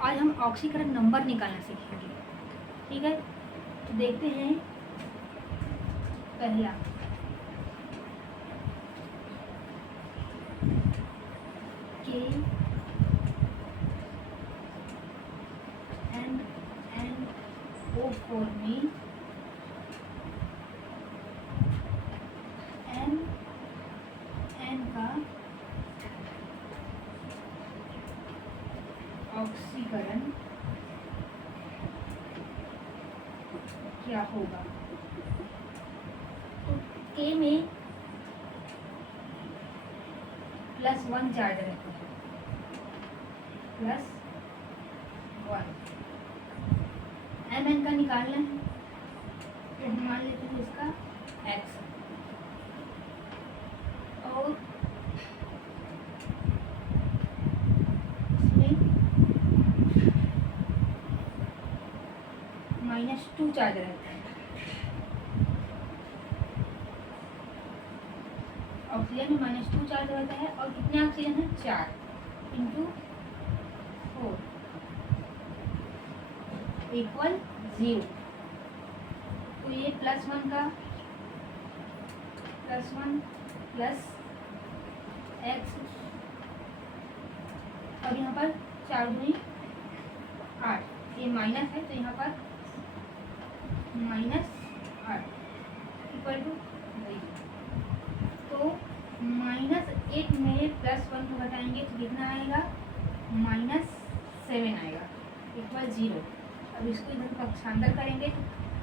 आज हम ऑक्सीकरण नंबर निकालना सीखेंगे। ठीक है, तो देखते हैं पहला के NO4 में N का ऑक्सीकरण क्या होगा। तो K में +1 चार्ज रहता है, +1 Mn का निकालना है, तो हम मान लेते हैं इसका x और इसमें -2 चार्ज रहता है। ऑक्सीजन में -2 चार्ज रहता है और कितने ऑक्सीजन है 4 × 4 = 0। तो ये +1 का +1 + x और यहाँ पर 4 दूनी 8, ये माइनस है तो यहाँ पर -8 = 0। तो -8 में +1 को घटाएंगे तो कितना आएगा -7 आएगा = 0। अब इसको इधर पक्षांतर करेंगे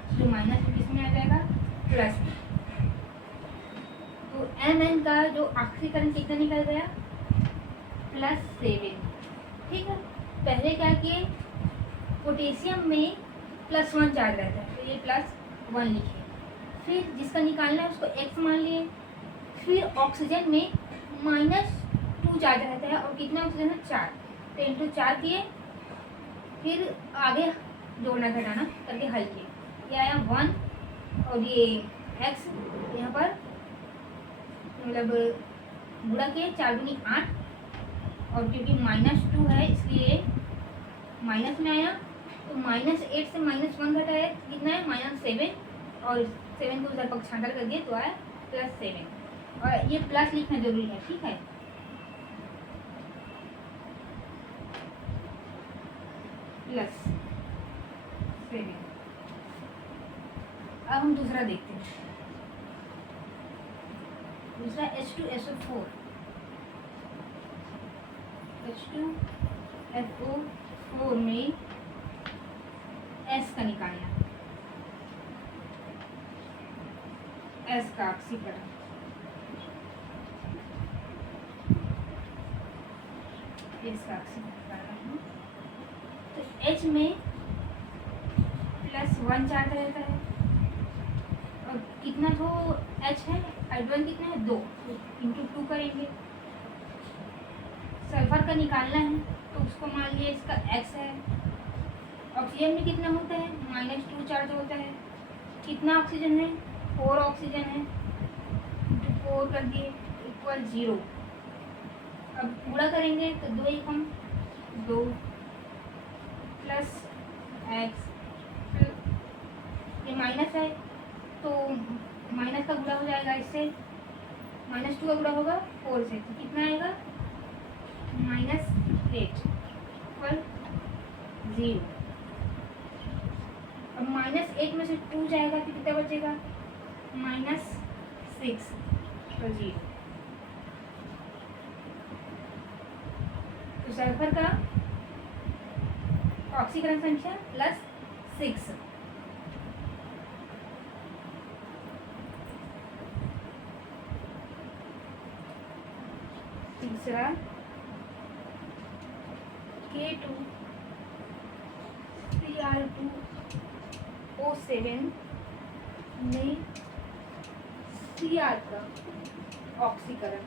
तो माइनस किस में आ जाएगा प्लस में। तो Mn का जो ऑक्सीकरण कितना निकल गया +7। ठीक है, पहले क्या किए, पोटेशियम में +1 चार्ज रहता है तो ये +1 लिखे, फिर जिसका निकालना है उसको x मान लिए, फिर ऑक्सीजन में -2 चार्ज रहता है और कितना ऑक्सीजन है 4, तो इंटू 4 किए, फिर आगे जोड़ना घटाना करके हल किए, ये आया 1 और ये x यहाँ पर मतलब गुणा किए 4 दूनी 8 और क्योंकि -2 है इसलिए माइनस में आया, तो -8 से -1 घटाया कितना है -7 और 7 को उधर पक्षांतर कर दिए तो आया +7 और ये प्लस लिखना जरूरी है। ठीक है, +7। अब हम दूसरा देखते हैं, दूसरा H2SO4 में S का निकालना, S का ऑक्सीकरण तो H में +1 चार्ज रहता है और कितना तो H है, हाइड्रोजन कितना है 2 × 2 करेंगे। सल्फर का निकालना है तो उसको मान लिया इसका x है। ऑक्सीजन में कितना होता है -2 चार्ज होता है, कितना ऑक्सीजन है 4 ऑक्सीजन है, तो 4 कर दिए = 0। अब पूरा करेंगे तो 2 × 2 + x, ये माइनस है तो माइनस का गुणा हो जाएगा इससे, -2 का गुणा होगा 4 से तो कितना आएगा -8 = 0। अब -8 में से 2 जाएगा तो कितना बचेगा -6 = 0। तो सल्फर का ऑक्सीकरण संख्या +6। तीसरा K2Cr2O7 में Cr का ऑक्सीकरण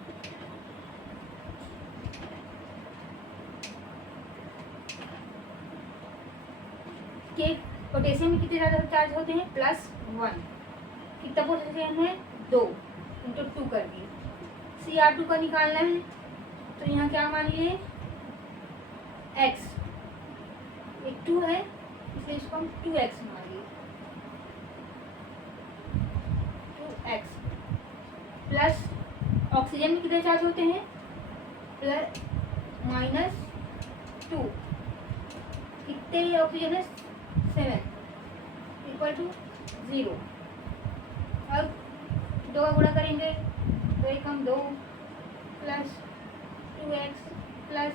के पोटेशियम में कितने ज़्यादा चार्ज होते हैं +1, कितना पोटेशियम है 2 × 2 कर दिए। Cr2 का निकालना है तो यहाँ क्या मान लिए x एक 2 है इसलिए इसको हम 2x मान लिए, 2x प्लस ऑक्सीजन में कितने चार्ज होते हैं, प्लस -2, कितने ऑक्सीजन है 7 इक्वल टू 0। अब 2 का गुणा करेंगे, 2 एकम 2 प्लस 2x प्लस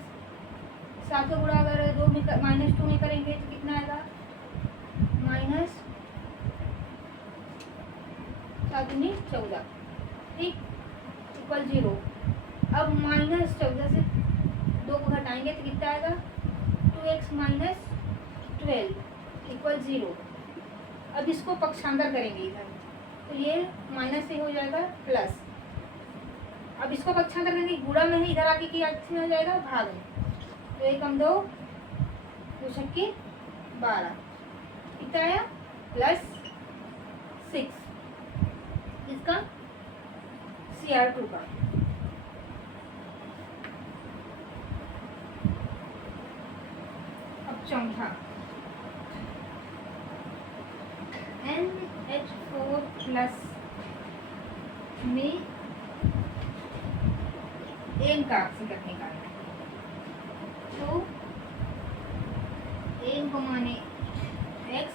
7 का गुणा अगर 2 में -2 में करेंगे तो कितना आएगा, -7×14, ठीक, इक्वल 0। अब -14 से 2 को घटाएंगे तो कितना आएगा, 2x - 12 इक्वल 0। अब इसको पक्षांतर करेंगे इधर, तो ये माइनस से हो जाएगा प्लस। अब इसको पक्षांतर करेंगे, गुणा में है, इधर आके क्या हो जाएगा, भाग में, तो 1 कम 2 2 छक्के 12, कितना आया, +6, इसका Cr2 का। अब चौथा NH4+ में एन का ऑक्सीकरण निकालना है, तो एन को माने x,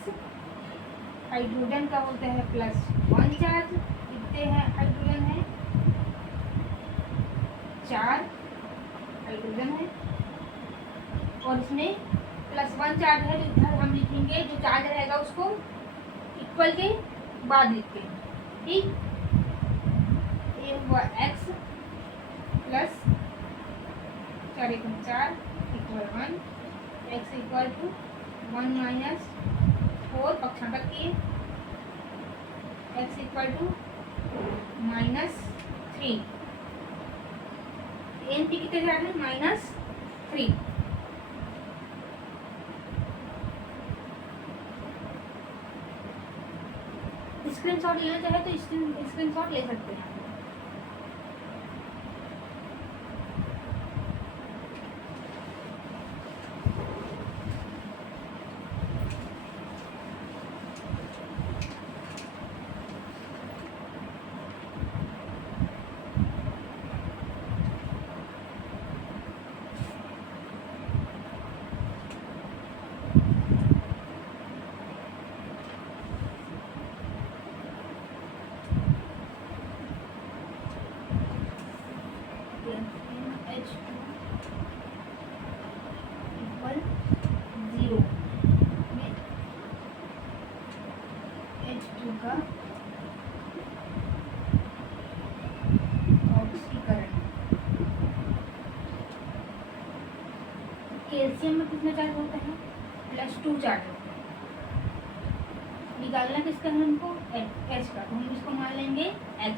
हाइड्रोजन का होता है +1 चार्ज, कितने हैं हाइड्रोजन है, 4 हाइड्रोजन है, और इसमें +1 चार्ज है, तो इधर हम लिखेंगे जो चार्ज रहेगा उसको इक्वल के बाद लिखते हैं, ठीक। ये हुआ x plus 4 Ekam 4 equal 1, x equal to 1 - 4 पक्षांतर किए, x equal to -3, N P कितने जा रहे हैं, -3। स्क्रीनशॉट लेना चाहे तो स्क्रीनशॉट ले सकते हैं। कैल्शियम में कितना चार्ज होता है, +2 चार्ज होता है। निकालना किसका है हमको, H का, तो हम इसको मान लेंगे x,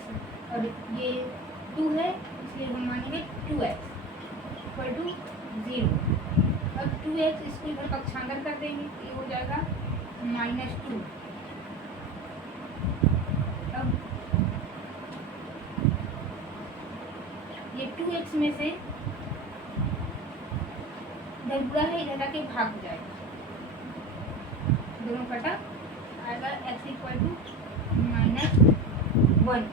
और ये 2 है इसलिए हम मानेंगे 2x इक्वल टू 0। अब 2x इसको इधर पक्षांतर कर देंगे, ये हो जाएगा -2। अब ये 2x में से इधर बुरा है, इधर आके भाग हो जाएगा, दोनों कटा आएगा, x equal to -1।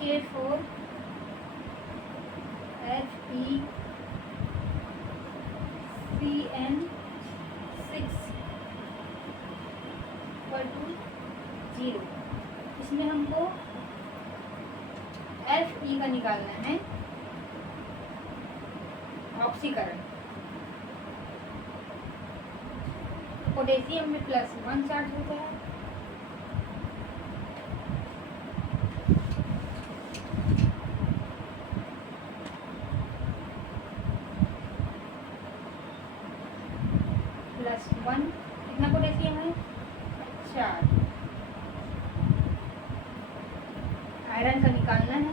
K4 FeCN6 equal to 0। इसमें हमको Fe का निकालना है, ऑक्सीकरण। पोटेशियम में +1 चार्ज होता है, +1, कितना पोटेशियम है, 4। आयरन का निकालना है,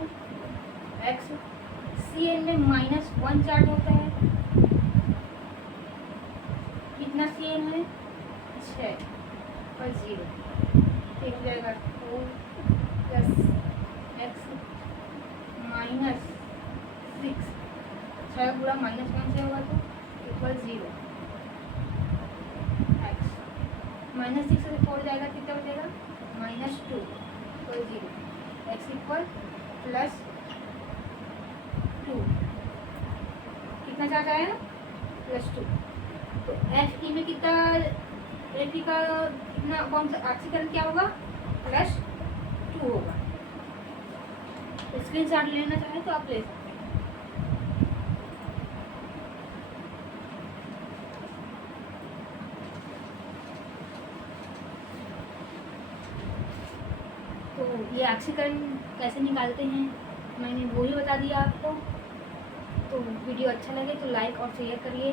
x, Cn में -1 चार्ज होता है, किया इन्होंने 6 और 0, एक हो जाएगा 4 प्लस एक्स माइनस 6, 6 पूरा माइनस 1 से होगा तो इक्वल 0, एक्स माइनस 6 से 4 जाएगा कितना बचेगा -2 इक्वल 0, एक्स इक्वल प्लस 2, कितना चार्ज आएगा +2। तो एफ ई में कितना, एफ ई का कितना, कौन सा ऑक्सीकरण क्या होगा +2 होगा। तो स्क्रीन शॉट लेना चाहे तो आप ले सकते हैं। तो ये ऑक्सीकरण कैसे निकालते हैं मैंने वो ही बता दिया आपको। तो वीडियो अच्छा लगे तो लाइक और शेयर करिए।